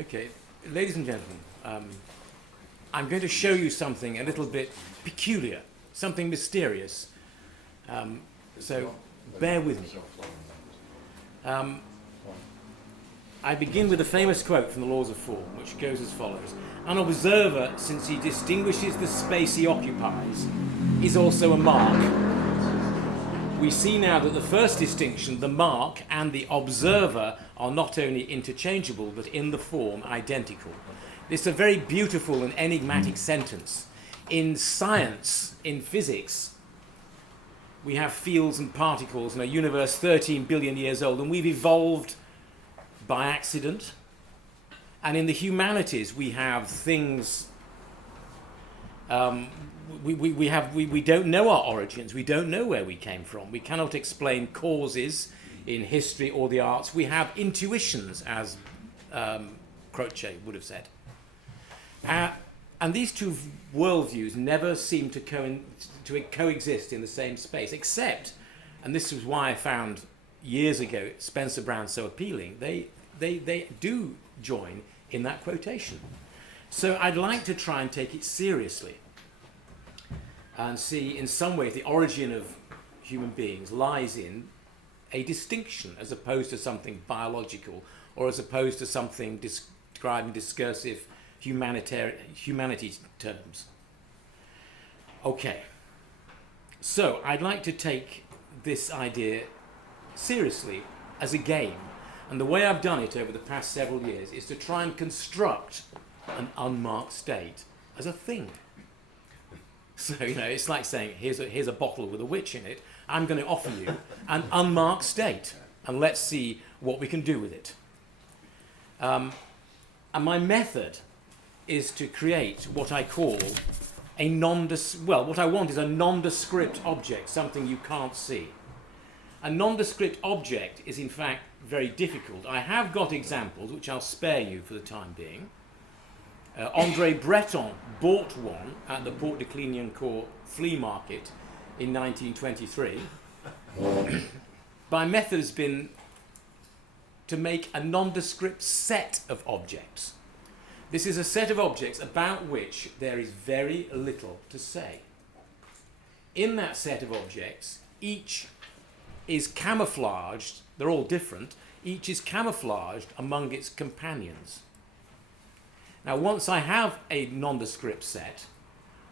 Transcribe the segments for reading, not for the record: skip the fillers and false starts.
Okay, ladies and gentlemen, I'm going to show you something a little bit peculiar, something mysterious. So bear with me. I begin with a famous quote from the Laws of Form, which goes as follows. An observer, since he distinguishes the space he occupies, is also a mark. We see now that the first distinction, the mark and the observer, are not only interchangeable, but in the form identical. This is a very beautiful and enigmatic sentence. In science, in physics, we have fields and particles in a universe 13 billion years old, and we've evolved by accident. And in the humanities, we have things, we don't know our origins, we don't know where we came from, we cannot explain causes in history or the arts, we have intuitions, as Croce would have said. And these two worldviews never seem to coexist in the same space, except, and this was why I found years ago Spencer Brown so appealing, they do join in that quotation. So I'd like to try and take it seriously and see in some way the origin of human beings lies in a distinction as opposed to something biological or as opposed to something described in discursive humanity terms. Okay, so I'd like to take this idea seriously as a game, and the way I've done it over the past several years is to try and construct an unmarked state as a thing. So, it's like saying, here's a bottle with a witch in it. I'm going to offer you an unmarked state, and let's see what we can do with it. And my method is to create what I call what I want is a nondescript object, something you can't see. A nondescript object is in fact very difficult. I have got examples, which I'll spare you for the time being. André Breton bought one at the Porte de Clignancourt flea market in 1923. My method has been to make a nondescript set of objects. This is a set of objects about which there is very little to say. In that set of objects, each is camouflaged, they're all different, each is camouflaged among its companions. Now, once I have a nondescript set,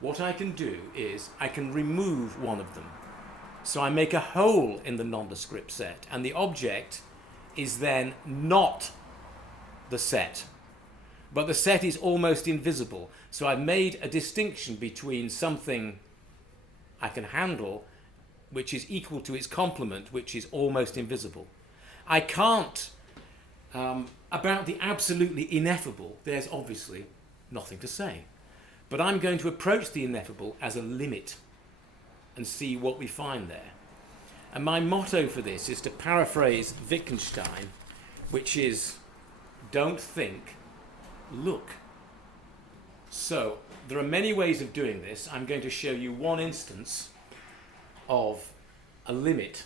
what I can do is I can remove one of them. So I make a hole in the nondescript set, and the object is then not the set, but the set is almost invisible. So I've made a distinction between something I can handle, which is equal to its complement, which is almost invisible. I can't, about the absolutely ineffable, there's obviously nothing to say. But I'm going to approach the ineffable as a limit and see what we find there. And my motto for this is to paraphrase Wittgenstein, which is, don't think, look. So there are many ways of doing this. I'm going to show you one instance of a limit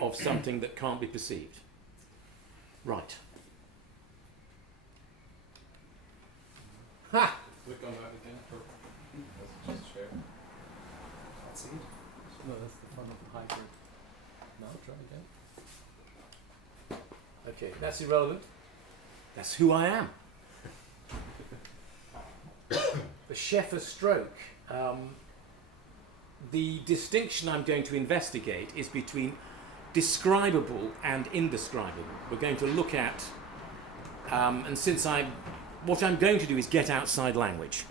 of something that can't be perceived. Right. Ha! Click on that again. That's just share. That's it. No, that's the fun of the hybrid. No, try again. Okay, that's irrelevant. That's who I am. The Sheffer stroke. The distinction I'm going to investigate is between describable and indescribable. We're going to look at, and what I'm going to do is get outside language.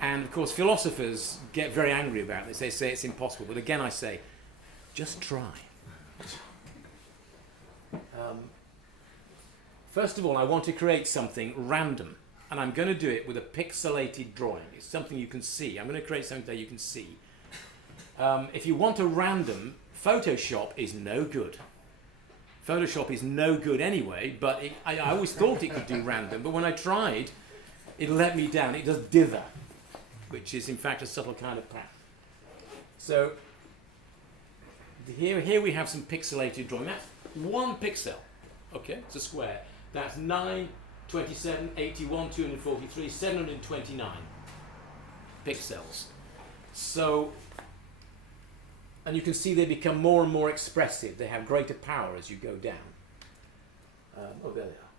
And of course, philosophers get very angry about this. They say it's impossible. But again, I say, just try. First of all, I want to create something random. And I'm going to do it with a pixelated drawing. It's something you can see. I'm going to create something that you can see. If you want a random, Photoshop is no good. Photoshop is no good anyway, but I always thought it could do random. But when I tried, it let me down. It does dither, which is in fact a subtle kind of path. So here we have some pixelated drawing. That's one pixel. Okay, it's a square. That's 9, 27, 81, 243, 729 pixels. So, and you can see they become more and more expressive. They have greater power as you go down. Oh, there they are.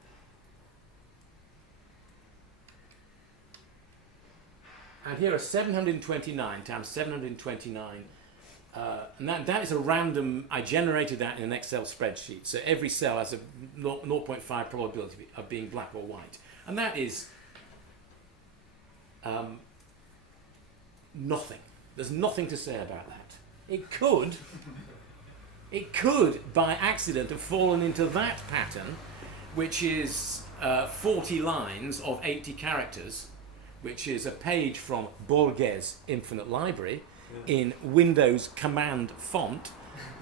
And here are 729 times 729. And that is a random, I generated that in an Excel spreadsheet. So every cell has a 0.5 probability of being black or white. And that is nothing. There's nothing to say about that. It could by accident have fallen into that pattern, which is 40 lines of 80 characters, which is a page from Borges' Infinite Library in Windows command font.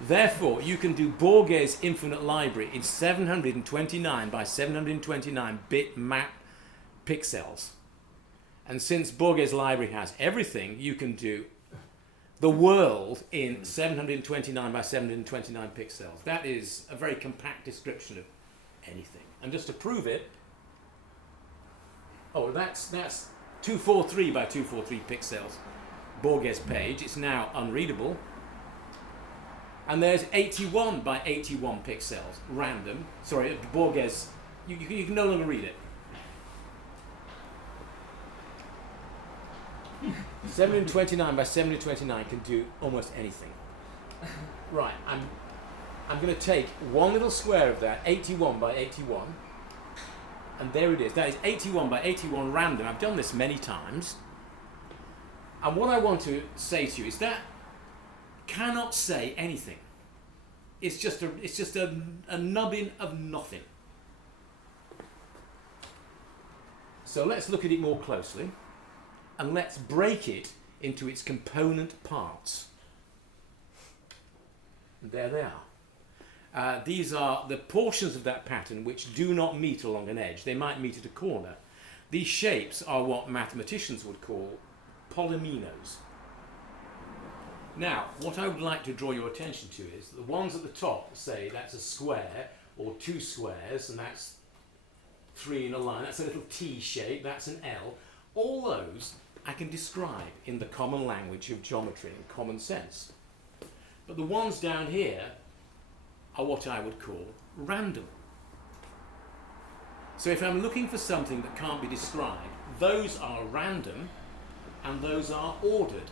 Therefore, you can do Borges' Infinite Library in 729 by 729 bitmap pixels. And since Borges' library has everything, you can do the world in 729 by 729 pixels. That is a very compact description of anything. And just to prove it, oh, that's 243 by 243 pixels. Borges page, it's now unreadable. And there's 81 by 81 pixels, random. Sorry, Borges, you can no longer read it. 729 by 729 can do almost anything. Right, I'm going to take one little square of that, 81 by 81, and there it is. That is 81 by 81 random. I've done this many times. And what I want to say to you is that cannot say anything. It's just a nubbin of nothing. So let's look at it more closely. And let's break it into its component parts. And there they are. These are the portions of that pattern which do not meet along an edge. They might meet at a corner. These shapes are what mathematicians would call polyominoes. Now, what I would like to draw your attention to is the ones at the top say that's a square or two squares, and that's 3 in a line. That's a little T shape. That's an L. All those I can describe in the common language of geometry and common sense. But the ones down here are what I would call random. So if I'm looking for something that can't be described, those are random and those are ordered.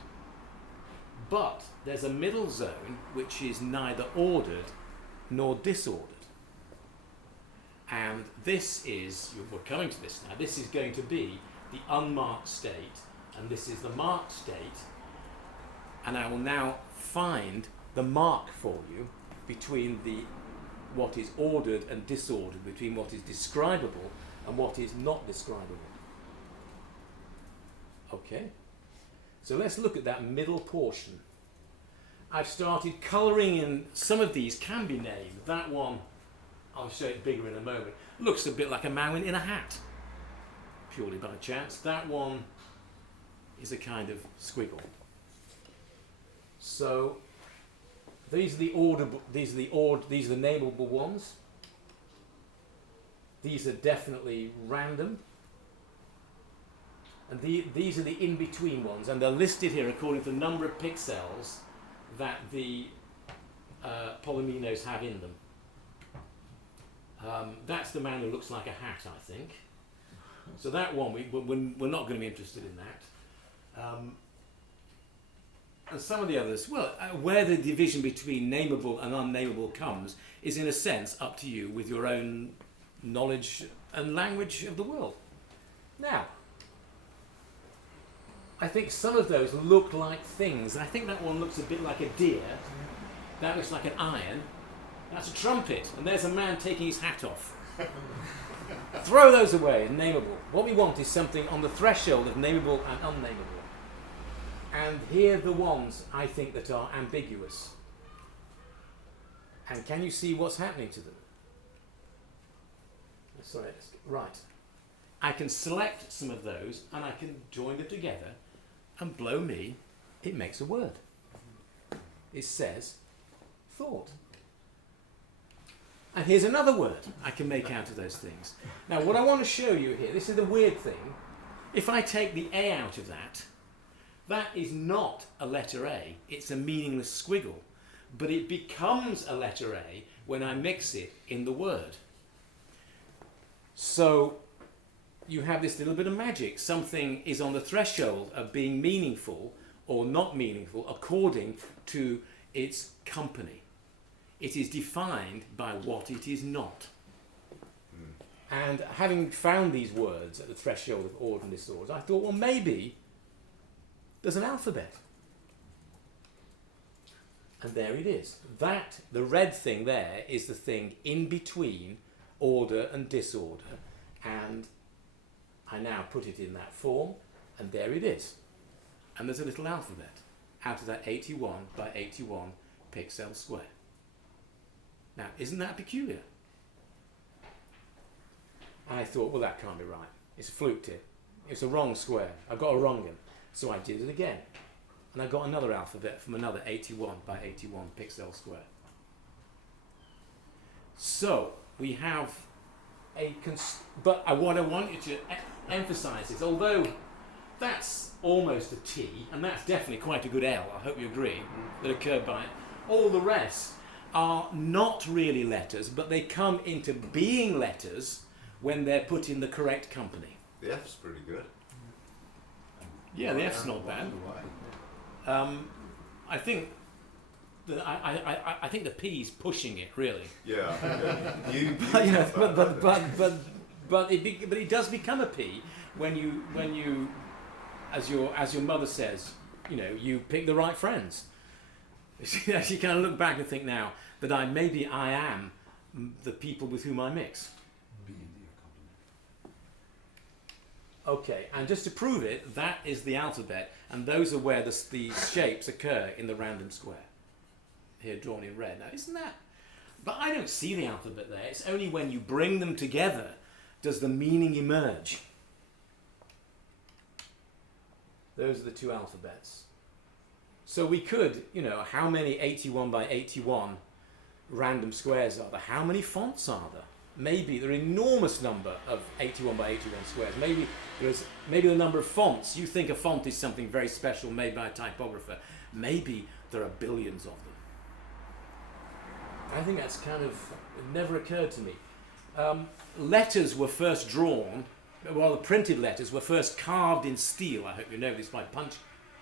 But there's a middle zone which is neither ordered nor disordered. And this is, we're coming to this now, this is going to be the unmarked state, and this is the marked state, and I will now find the mark for you between what is ordered and disordered, between what is describable and what is not describable. Okay, so let's look at that middle portion. I've started colouring in, some of these can be named. That one, I'll show it bigger in a moment, looks a bit like a man in a hat, purely by chance. That one is a kind of squiggle. So these are the nameable ones. These are definitely random. And these are the in-between ones, and they're listed here according to the number of pixels that the polyominoes have in them. That's the man who looks like a hat, I think. So that one, we're not going to be interested in that. And some of the others, well, where the division between nameable and unnameable comes is, in a sense, up to you with your own knowledge and language of the world. Now, I think some of those look like things. I think that one looks a bit like a deer. That looks like an iron. That's a trumpet. And there's a man taking his hat off. Throw those away, nameable. What we want is something on the threshold of nameable and unnameable. And here are the ones, I think, that are ambiguous. And can you see what's happening to them? Sorry, right. I can select some of those and I can join them together, and blow me, it makes a word. It says thought. And here's another word I can make out of those things. Now, what I want to show you here, this is the weird thing. If I take the A out of that, that is not a letter A. It's a meaningless squiggle. But it becomes a letter A when I mix it in the word. So you have this little bit of magic. Something is on the threshold of being meaningful or not meaningful according to its company. It is defined by what it is not. And having found these words at the threshold of order and disorder, I thought, well, maybe there's an alphabet. And there it is. That, the red thing there, is the thing in between order and disorder. And I now put it in that form, and there it is. And there's a little alphabet out of that 81 by 81 pixel square. Now, isn't that peculiar? And I thought, well, that can't be right. It's a fluke tip. It's a wrong square. I've got a wrong one. So I did it again. And I got another alphabet from another 81 by 81 pixel square. So we have but what I want you to emphasize is, although that's almost a T, and that's definitely quite a good L, I hope you agree, that occurred by it, all the rest are not really letters, but they come into being letters when they're put in the correct company. The F's pretty good. Yeah, the F's not bad. I think I think the P's pushing it really. Yeah. But it does become a P when you as your mother says, you pick the right friends. You kind of look back and think now that I am the people with whom I mix. Okay, and just to prove it, that is the alphabet, and those are where the shapes occur in the random square. Here drawn in red. Now, isn't that? But I don't see the alphabet there. It's only when you bring them together does the meaning emerge. Those are the two alphabets. So we could, how many 81 by 81 random squares are there? How many fonts are there? Maybe there are an enormous number of 81 by 81 squares. Maybe the number of fonts. You think a font is something very special made by a typographer. Maybe there are billions of them. I think that's it never occurred to me. Letters were first drawn, the printed letters were first carved in steel, I hope you know this, by punch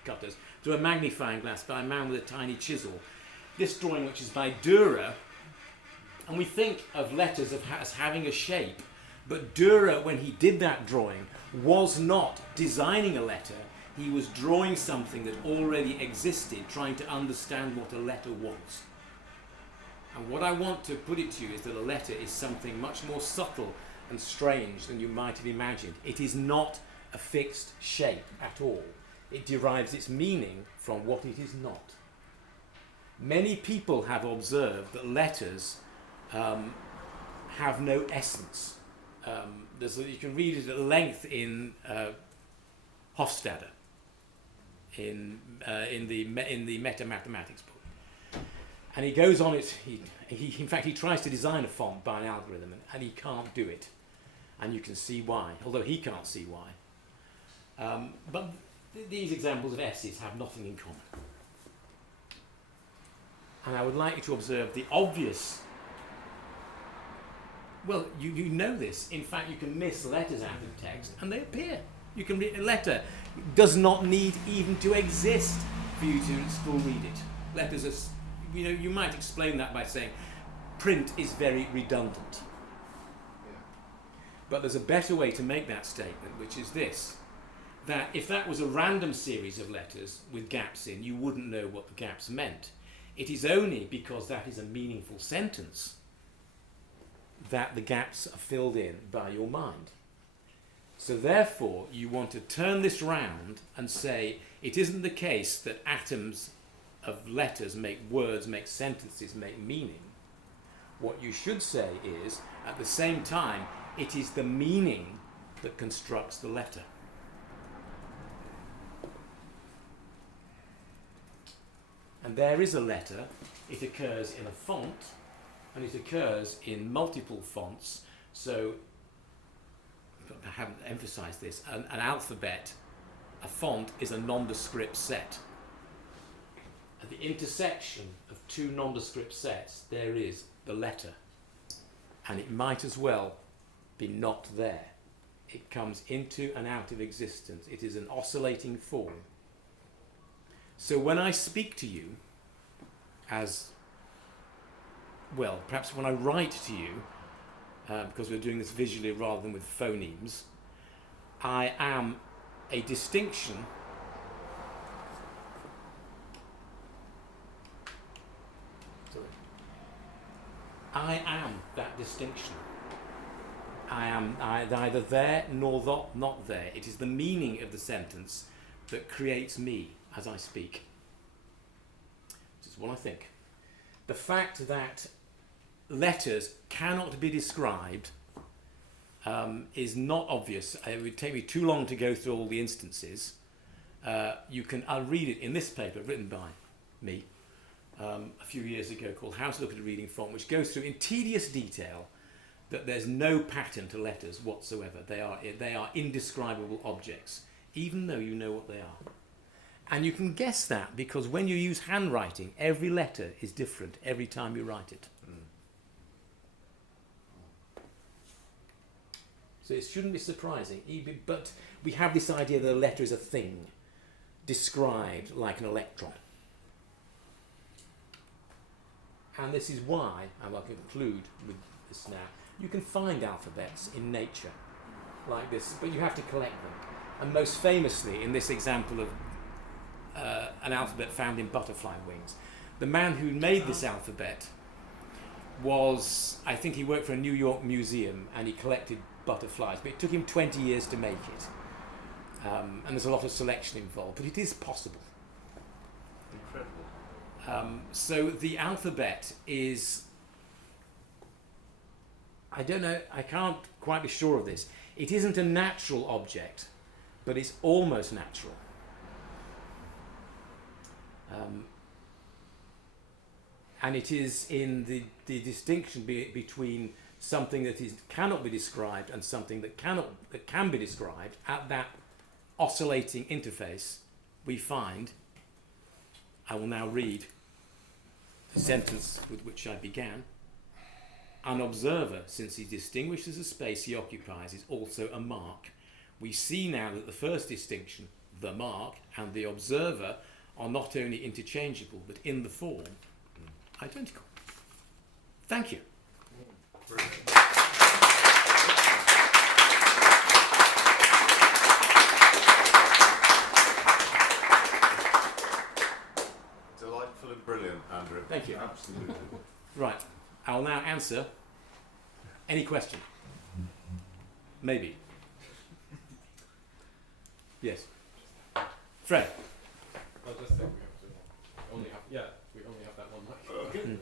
cutters, through a magnifying glass by a man with a tiny chisel. This drawing, which is by Dürer, and we think of letters as having a shape, but Dürer, when he did that drawing, was not designing a letter, he was drawing something that already existed, trying to understand what a letter was. And what I want to put it to you is that a letter is something much more subtle and strange than you might have imagined. It is not a fixed shape at all. It derives its meaning from what it is not. Many people have observed that letters have no essence. You can read it at length in Hofstadter, in the Meta Mathematics book. And he goes on it, in fact he tries to design a font by an algorithm and he can't do it. And you can see why, although he can't see why. But these examples of S's have nothing in common. And I would like you to observe the obvious. Well, you know this. In fact, you can miss letters out of text and they appear. You can read a letter. It does not need even to exist for you to still read it. Letters are, you might explain that by saying print is very redundant. But there's a better way to make that statement, which is this. That if that was a random series of letters with gaps in, you wouldn't know what the gaps meant. It is only because that is a meaningful sentence that the gaps are filled in by your mind. So therefore, you want to turn this round and say, it isn't the case that atoms of letters make words, make sentences, make meaning. What you should say is, at the same time, it is the meaning that constructs the letter. And there is a letter. It occurs in a font, and it occurs in multiple fonts. So, I haven't emphasized this, an alphabet, a font is a nondescript set. At the intersection of two nondescript sets, there is the letter. And it might as well be not there. It comes into and out of existence. It is an oscillating form. So when I speak to you as, well, perhaps when I write to you, because we're doing this visually rather than with phonemes, I am a distinction I am that distinction. I am neither there nor not there. It is the meaning of the sentence that creates me as I speak. This is what I think. The fact that letters cannot be described is not obvious. It would take me too long to go through all the instances. I'll read it in this paper written by me a few years ago called How to Look at a Reading Font, which goes through in tedious detail that there's no pattern to letters whatsoever. They are indescribable objects, even though you know what they are. And you can guess that because when you use handwriting, every letter is different every time you write it. So it shouldn't be surprising, but we have this idea that a letter is a thing, described like an electron. And this is why, and I'll conclude with this now, you can find alphabets in nature like this, but you have to collect them. And most famously, in this example of an alphabet found in butterfly wings, the man who made this alphabet was, I think he worked for a New York museum and he collected butterflies, but it took him 20 years to make it. And there's a lot of selection involved, but it is possible. Incredible. So the alphabet is, I don't know, I can't quite be sure of this. It isn't a natural object, but it's almost natural. And it is in the distinction between something that cannot be described and something that can be described. At that oscillating interface, we find, I will now read the sentence with which I began. An observer, since he distinguishes the space he occupies, is also a mark. We see now that the first distinction, the mark, and the observer are not only interchangeable, but in the form, identical. Thank you. Delightful and brilliant, Andrew. Thank you. Absolutely. Right, I'll now answer any question. Maybe. Yes. Fred. I'll just say we only have that one mic. Okay.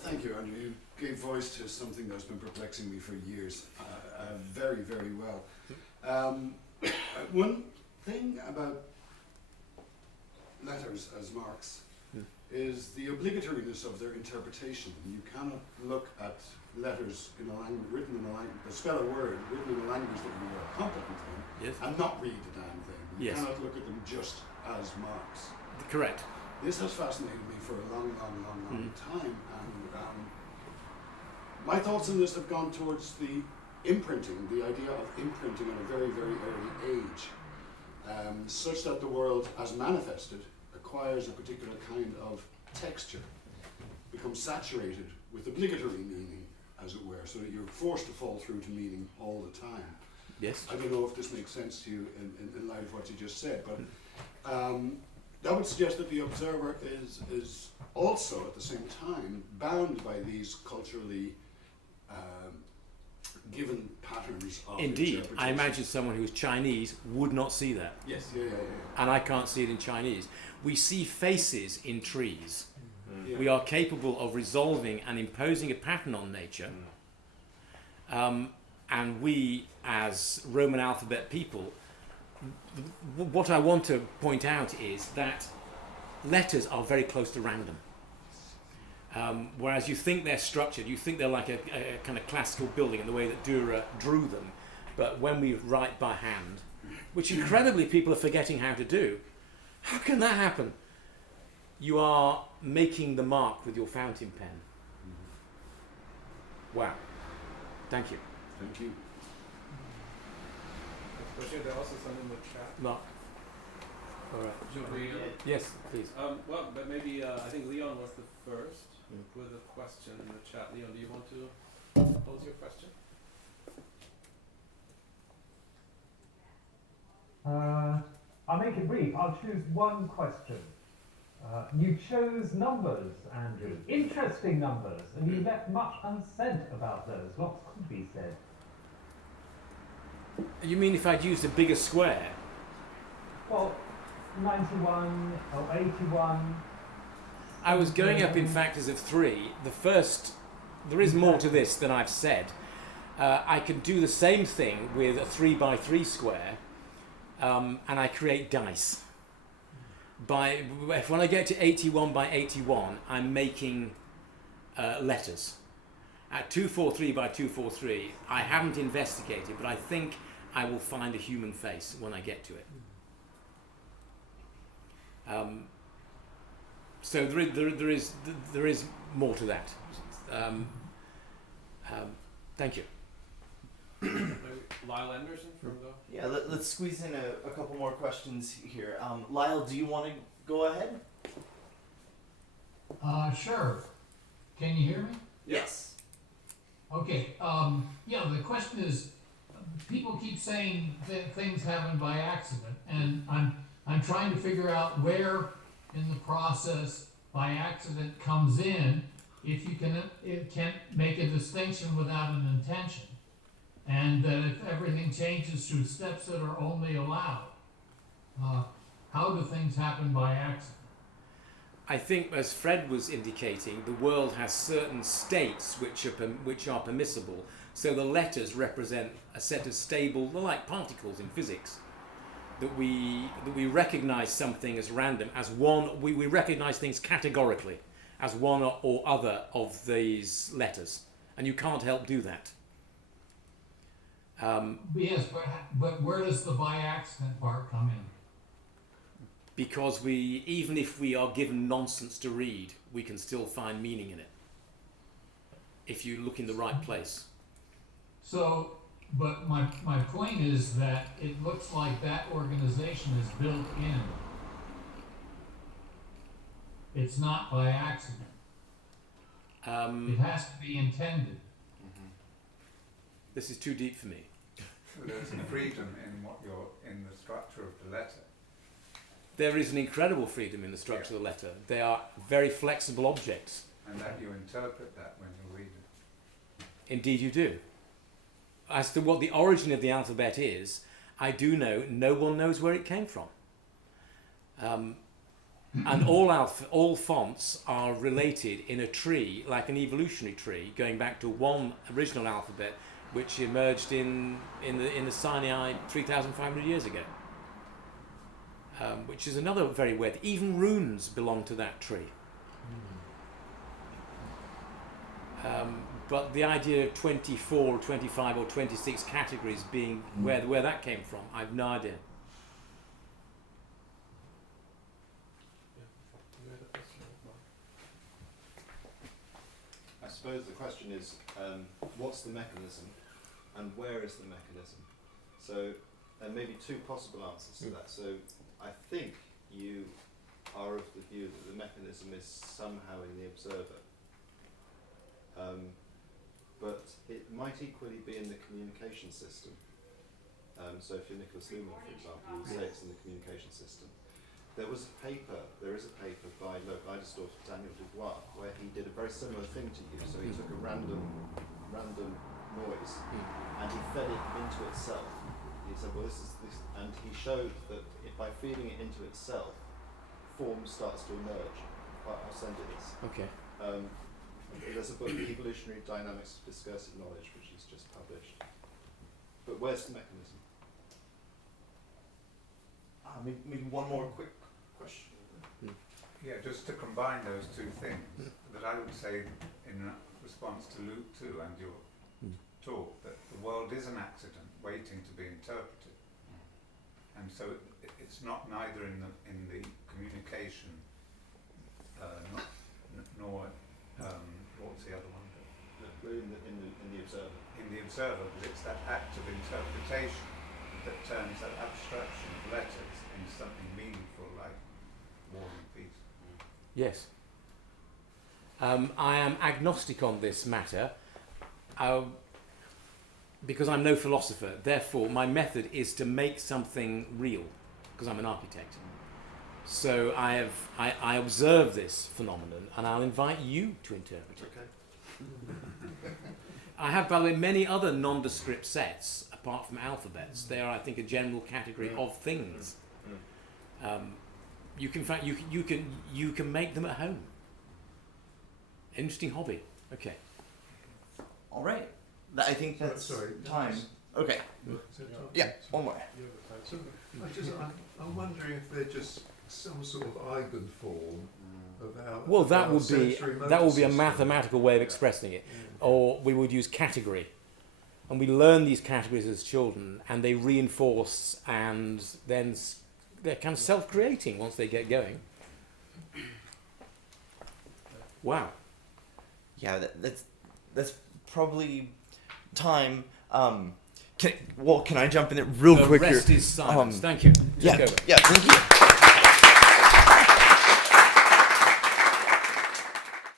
Thank you, Andrew. You gave voice to something that's been perplexing me for years, very, very well. One thing about letters as marks is the obligatoriness of their interpretation. You cannot look at letters in a language written in a language, spell a word written in a language that you are competent in, Yes. and not read the damn thing. You Yes. cannot look at them just as marks. Correct. This has fascinated me for a long time, and my thoughts on this have gone towards the imprinting, the idea of imprinting at a very, very early age, such that the world, as manifested, acquires a particular kind of texture, becomes saturated with obligatory meaning, as it were, so that you're forced to fall through to meaning all the time. Yes. I don't know if this makes sense to you in light of what you just said, but that would suggest that the observer is also at the same time bound by these culturally given patterns of Indeed. interpretation. I imagine someone who is Chinese would not see that. Yes, yeah. And I can't see it in Chinese. We see faces in trees. Yeah. We are capable of resolving and imposing a pattern on nature. And we, as Roman alphabet people, what I want to point out is that letters are very close to random. Whereas you think they're structured, you think they're like a kind of classical building in the way that Dürer drew them. But when we write by hand, which incredibly people are forgetting how to do, how can that happen? You are making the mark with your fountain pen. Wow. Thank you. Thank you. Question, there are also some in the chat. Mark. All right. Should we, Yes, please. well, but maybe, I think Leon was the first Mm. with a question in the chat. Leon, do you want to pose your question? I'll make it brief. I'll choose one question. You chose numbers, Andrew. Interesting numbers, and you left much unsaid about those. Lots could be said. You mean if I'd used a bigger square? Well, 91 or 81. I was going up in factors of 3. The first, there is more to this than I've said. I can do the same thing with a 3 by 3 square, and I create dice. When I get to 81 by 81, I'm making letters. At 243 by 243, I haven't investigated, but I think I will find a human face when I get to it. So there is more to that. Thank you. Maybe Lyle Anderson from the... Yeah, let's squeeze in a couple more questions here. Lyle, do you want to go ahead? Sure. Can you hear me? Yes. Okay. Yeah, the question is, people keep saying that things happen by accident, and I'm trying to figure out where in the process by accident comes in, if it can make a distinction without an intention, and that if everything changes through steps that are only allowed, how do things happen by accident? I think, as Fred was indicating, the world has certain states which are permissible. So the letters represent a set of stable, they're like particles in physics. That we recognize something as random, as one. We recognize things categorically as one or other of these letters, and you can't help do that. Yes, but where does the by accident part come in? Because even if we are given nonsense to read, we can still find meaning in it. If you look in the right place. So, but my point is that it looks like that organization is built in. It's not by accident. It has to be intended. This is too deep for me. There's a freedom in in the structure of the letter. There is an incredible freedom in the structure of the letter. They are very flexible objects. And that you interpret that when you read it. Indeed you do. As to what the origin of the alphabet is, I do know no one knows where it came from. And all fonts are related in a tree, like an evolutionary tree, going back to one original alphabet which emerged in the Sinai 3,500 years ago. Which is another very weird. Even runes belong to that tree. But the idea of 24, or 25 or 26 categories being where that came from, I have no idea. You had a question, Mark. I suppose the question is, what's the mechanism and where is the mechanism? So there may be two possible answers to that. So I think you are of the view that the mechanism is somehow in the observer. But it might equally be in the communication system. So if you're Nicholas Luhmann, for example, you would say it's in the communication system. There is a paper by Leidesdorff and Daniel Dubois where he did a very similar thing to you. So he took a random noise and he fed it into itself. He said, well, this is this, and he showed that by feeding it into itself, form starts to emerge. I'll send it this. Okay. There's a book, Evolutionary Dynamics of Discursive Knowledge, which is just published. But where's the mechanism? Maybe one more quick question. Yeah, just to combine those two things, that I would say in response to Luke 2 and your talk, that the world is an accident waiting to be interpreted. And so it's not neither in the communication, nor what's the other one? In the observer. In the observer, but it's that act of interpretation that turns that abstraction of letters into something meaningful, like war and peace. Yes. I am agnostic on this matter because I'm no philosopher. Therefore, my method is to make something real because I'm an architect. So I observe this phenomenon and I'll invite you to interpret it. Okay. I have, by the way, many other nondescript sets apart from alphabets. They are, I think, a general category of things. You can, in fact, you can make them at home. Interesting hobby. Okay. All right. I think that's Sorry, time. just- Okay. Yeah, one more. So I'm wondering if they're just some sort of eigenform of our. Well, of that our would be sensory motor a system. mathematical way of expressing it, or we would use category, and we learn these categories as children, and they reinforce, and then they're kind of self-creating once they get going. Wow. Yeah, that's probably time. Can I jump in there real quick The rest here? is silence. Thank you. Yeah, Take over. yeah. Thank you.